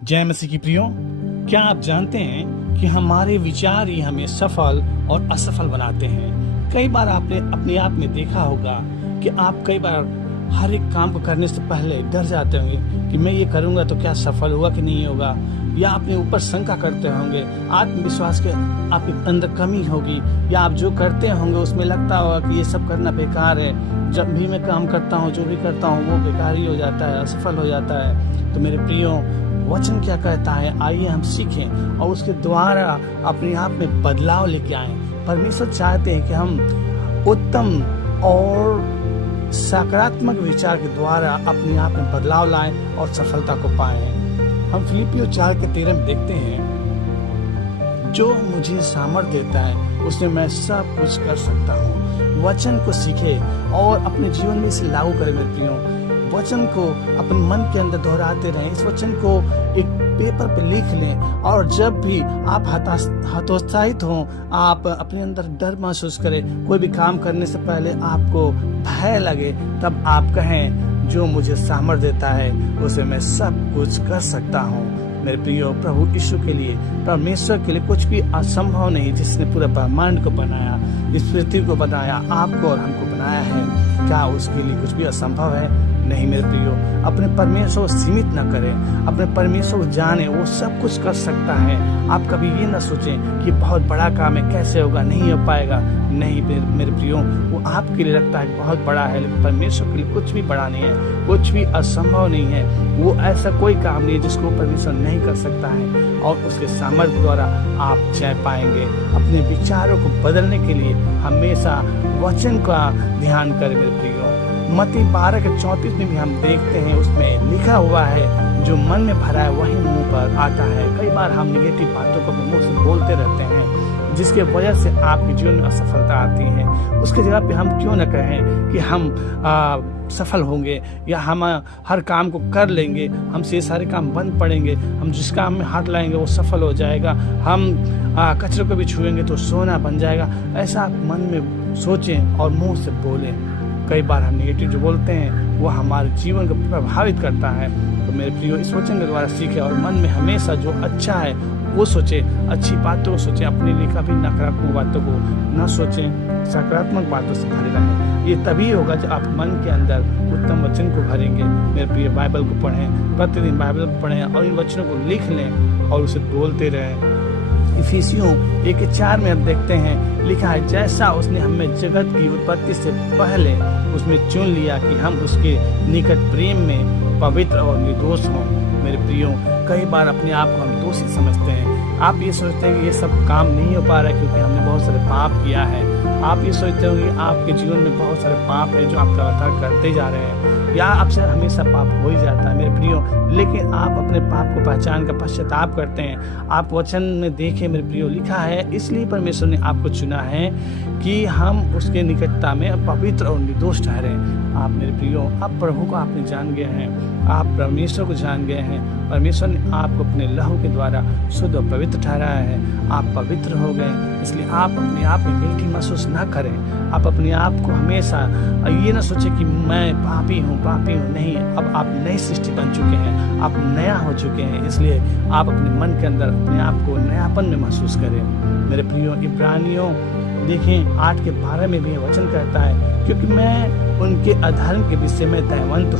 जय मसीह की प्रियो, क्या आप जानते हैं कि हमारे विचार ही हमें सफल और असफल बनाते हैं। कई बार आपने अपने आप में देखा होगा कि आप कई बार हर एक काम को करने से पहले डर जाते होंगे कि मैं ये करूँगा तो क्या सफल होगा कि नहीं होगा, या अपने ऊपर शंका करते होंगे, आत्मविश्वास के आपके अंदर कमी होगी, या आप जो करते होंगे उसमें लगता होगा कि ये सब करना बेकार है। जब भी मैं काम करता हूँ, जो भी करता हूँ वो बेकार ही हो जाता है, असफल हो जाता है। तो मेरे प्रियो, वचन क्या कहता है, आइए हम सीखें और उसके द्वारा अपने आप में बदलाव लेके आएं। परमेश्वर चाहते हैं कि हम उत्तम और सकारात्मक विचार के द्वारा अपने आप में बदलाव लाएं और सफलता को पाएं। हम फिलिपियो 4:13 में देखते हैं, जो मुझे सामर्थ देता है उसमें मैं सब कुछ कर सकता हूँ। वचन को सीखे और अपने जीवन में इसे लागू करें। मेरे प्रियो, वचन को अपने मन के अंदर दोहराते रहें। इस वचन को एक पेपर पे लिख लें, और जब भी आप हतोत्साहित हों, आप अपने अंदर डर महसूस करें, कोई भी काम करने से पहले आपको भय लगे, तब आप कहें, जो मुझे सामर्थ देता है उसे मैं सब कुछ कर सकता हूँ। मेरे प्रियो, प्रभु यीशु के लिए, परमेश्वर के लिए कुछ भी असंभव नहीं। जिसने पूरे ब्रह्मांड को बनाया, इस पृथ्वी को बनाया, आपको और हमको बनाया है, क्या उसके लिए कुछ भी असंभव है? नहीं मेरे प्रियो, अपने परमेश्वर को सीमित न करें, अपने परमेश्वर को जाने, वो सब कुछ कर सकता है। आप कभी ये ना सोचें कि बहुत बड़ा काम है, कैसे होगा, नहीं हो पाएगा। नहीं मेरे प्रियो, वो आपके लिए लगता है बहुत बड़ा है, लेकिन परमेश्वर के लिए कुछ भी बड़ा नहीं है, कुछ भी असंभव नहीं है। वो ऐसा कोई काम नहीं है जिसको परमेश्वर नहीं कर सकता है, और उसके सामर्थ्य द्वारा आप जय पाएंगे। अपने विचारों को बदलने के लिए हमेशा वचन का ध्यान करें। मेरे प्रियो, मत्ती 12:34 में भी हम देखते हैं, उसमें लिखा हुआ है, जो मन में भरा है वही मुंह पर आता है। कई बार हम निगेटिव बातों को मुंह से बोलते रहते हैं, जिसके वजह से आपके जीवन में असफलता आती है। उसके जगह पे हम क्यों न कहें कि हम सफल होंगे, या हम हर काम को कर लेंगे, हमसे सारे काम बंद पड़ेंगे, हम जिस काम में हाथ लाएंगे वो सफल हो जाएगा, हम कचरे को भी छुएंगे तो सोना बन जाएगा। ऐसा आप मन में सोचें और मुंह से बोलें। कई बार हम नेगेटिव जो बोलते हैं वो हमारे जीवन को प्रभावित करता है। तो मेरे प्रियो, इस वचन के द्वारा सीखे और मन में हमेशा जो अच्छा है वो सोचे, अच्छी बातों को सोचे, अपने लिए कभी नकारात्मक बातों को न सोचें, सकारात्मक बातों से भरे रहें। ये तभी होगा जब आप मन के अंदर उत्तम वचन को भरेंगे। मेरे प्रिय, बाइबल को पढ़ें, प्रतिदिन बाइबल को पढ़ें और इन वचनों को लिख लें और उसे बोलते रहें। इफिसियों 1:4 में हम देखते हैं, लिखा है, जैसा उसने हमें जगत की उत्पत्ति से पहले उसमें चुन लिया कि हम उसके निकट प्रेम में पवित्र और निर्दोष हों। मेरे प्रियो, कई बार अपने आप को हम दोषी समझते हैं। आप ये सोचते हैं कि ये सब काम नहीं हो पा रहा है क्योंकि हमने बहुत सारे पाप किया है। आप ये सोचते हो कि आपके जीवन में बहुत सारे पाप है जो आप लगातार करते जा रहे हैं, या आपसे हमेशा पाप हो ही जाता है। मेरे प्रियो, लेकिन आप अपने पाप को पहचान कर पश्चाताप करते हैं। आप वचन में देखें मेरे प्रियो, लिखा है, इसलिए परमेश्वर ने आपको चुना है कि हम उसके निकटता में पवित्र और निर्दोष ठहरें। आप मेरे प्रियो, आप प्रभु को आपने जान गए हैं, आप परमेश्वर को जान गए हैं। परमेश्वर ने आपको अपने लहू के द्वारा शुद्ध और पवित्र ठहराया है। आप पवित्र हो गए, इसलिए आप अपने आप में गिल्टी महसूस ना करें। आप अपने आप को हमेशा ये ना सोचें कि मैं पापी हूँ। नहीं, अब आप नई सृष्टि बन चुके हैं, आप नया हो चुके हैं, इसलिए आप अपने मन के अंदर अपने आप को नयापन में महसूस करें। मेरे प्रियो, इब्रानियों देखें 8:12 में भी वचन कहता है, क्योंकि मैं उनके अधर्म के विषय में दयावंत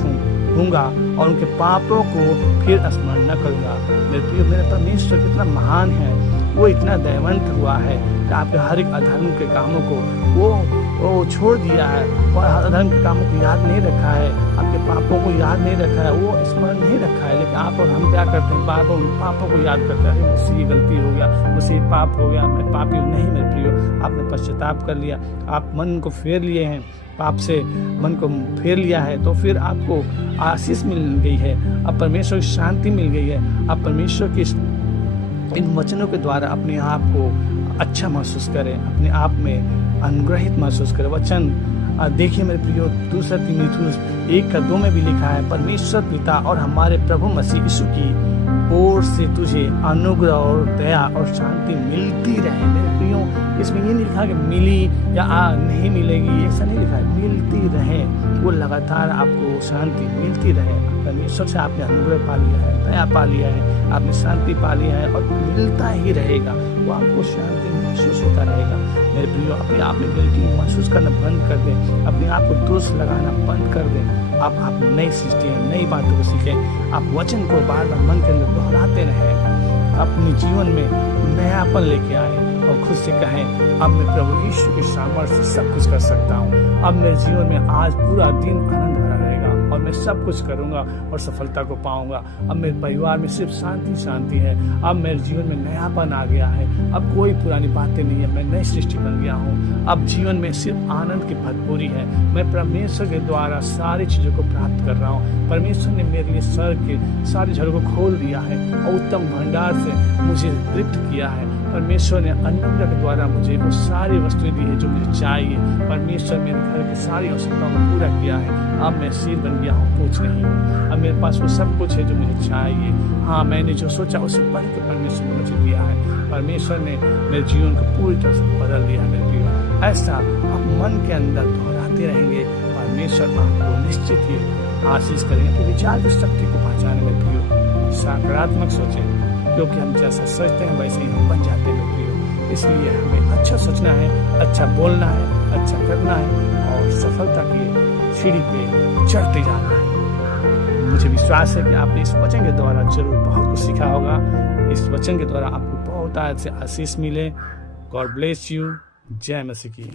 हूँगा और उनके पापों को फिर स्मरण न करूँगा। मेरे प्रियो, मेरे परमेश्वर कितना महान है, वो इतना दयावंत हुआ है कि आपके हर एक अधर्म के कामों को वो छोड़ दिया है, और अधर्म के कामों को याद नहीं रखा है, आपके पापों को याद नहीं रखा है, वो स्मरण नहीं रखा है। लेकिन आप और हम क्या करते हैं, बार बार उन पापों को याद करते हैं, मुझसे ये गलती हो गया, मुझसे ये पाप हो गया, मैं पापी हूँ। नहीं मेरे प्रियो, आपने पश्चाताप कर लिया, आप मन को फेर लिए हैं, पाप से मन को फेर लिया है, तो फिर आपको आशीष मिल गई है, अब परमेश्वर की शांति मिल गई है। आप परमेश्वर की इन वचनों के द्वारा अपने आप को अच्छा महसूस करें, अपने आप में अनुग्रहित महसूस करें। वचन देखिए मेरे प्रियो, 2 तीमुथियुस 1-2 में भी लिखा है, परमेश्वर पिता और हमारे प्रभु मसीह यीशु की ओर से तुझे अनुग्रह और दया और शांति मिलती रहे। मेरे प्रियो, इसमें ये नहीं लिखा कि मिली या नहीं मिलेगी, ऐसा नहीं लिखा है, मिलती रहे। वो लगातार आपको शांति मिलती रहे। परमेश्वर से आपने अनुग्रह पा लिया है, दया पा लिया है, आपने शांति पा लिया है और मिलता ही रहेगा। वो आपको शांति महसूस होता रहेगा। मेरे प्रियो, अपने आप में गिल्टी महसूस करना बंद कर दें, अपने आप को दोष लगाना बंद कर दें। आप नई सृष्टि हैं, नई बातों को सीखें। आप वचन को बार बार मन के अंदर दोहराते रहें, अपने जीवन में नयापन लेके आए और खुद से कहें, अब मैं प्रभु यीशु के सामर्थ्य से सब कुछ कर सकता हूँ। अब मेरे जीवन में आज पूरा दिन आनंद भरा रहेगा और मैं सब कुछ करूँगा और सफलता को पाऊंगा। अब मेरे परिवार में सिर्फ शांति है। अब मेरे जीवन में नयापन आ गया है। अब कोई पुरानी बातें नहीं है, मैं नई सृष्टि बन गया हूँ। अब जीवन में सिर्फ आनंद की भरपूरी है। मैं परमेश्वर के द्वारा सारी चीज़ों को प्राप्त कर रहा हूँ। परमेश्वर ने मेरे लिए स्वर्ग के सारे झरों को खोल दिया है और उत्तम भंडार से मुझे तृप्त किया है। परमेश्वर ने अनुग्रह के द्वारा मुझे वो सारी वस्तुएं दी है जो मुझे चाहिए। परमेश्वर मेरे घर की सारी आवश्यकताओं को पूरा किया है। अब मैं सिर बन गया हूँ, पूछ नहीं हूँ। अब मेरे पास वो सब कुछ है जो मुझे चाहिए। हाँ, मैंने जो सोचा उससे बढ़ के परमेश्वर ने मुझे दिया है। परमेश्वर ने मेरे जीवन को पूरी तरह से बदल दिया है। मेरे प्रियो, ऐसा आप मन के अंदर दोहराते रहेंगे, परमेश्वर आपको निश्चित ही आशीष करेंगे। कि विचार की शक्ति को पहचाने में प्रियो, सकारात्मक सोचें, क्योंकि हम जैसा सोचते हैं वैसे ही हम बन जाते हैं प्रियो। इसलिए हमें अच्छा सोचना है, अच्छा बोलना है, अच्छा करना है और सफलता की सीढ़ी पे चढ़ते जाना है। मुझे विश्वास है कि आपने इस वचन के द्वारा जरूर बहुत कुछ सीखा होगा। इस वचन के द्वारा आपको बहुत से आशीष मिले। God bless you. जय मसीह की।